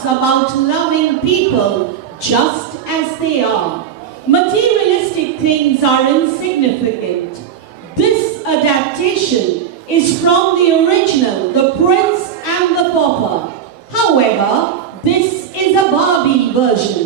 talks about loving people just as they are. Materialistic things are insignificant. This adaptation is from the original, The Prince and the Pauper. However, this is a Barbie version.